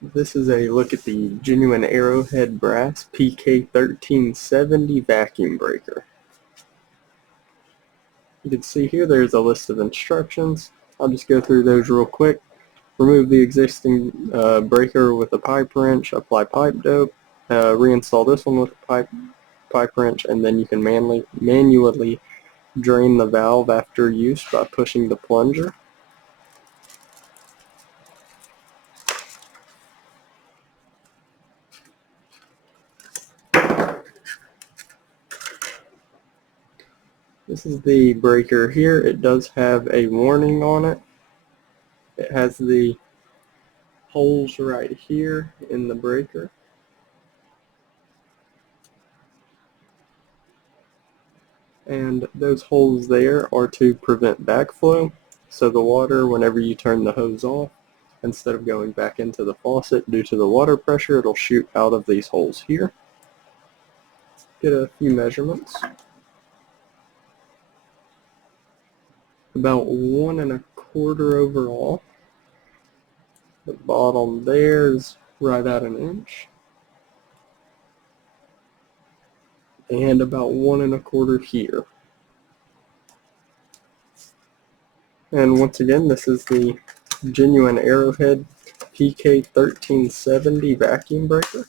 This is a look at the genuine Arrowhead brass PK1370 vacuum breaker. You can see here there's a list of instructions. I'll just go through those real quick. Remove the existing breaker with a pipe wrench, apply pipe dope, reinstall this one with a pipe wrench, and then you can manually drain the valve after use by pushing the plunger. This is the breaker here. It does have a warning on it. It has the holes right here in the breaker. And those holes there are to prevent backflow. So the water, whenever you turn the hose off, instead of going back into the faucet due to the water pressure, it'll shoot out of these holes here. Get a few measurements. About 1 1/4 overall. The bottom there is right at 1 inch. And about 1 1/4 here. And once again, this is the genuine Arrowhead PK1370 vacuum breaker.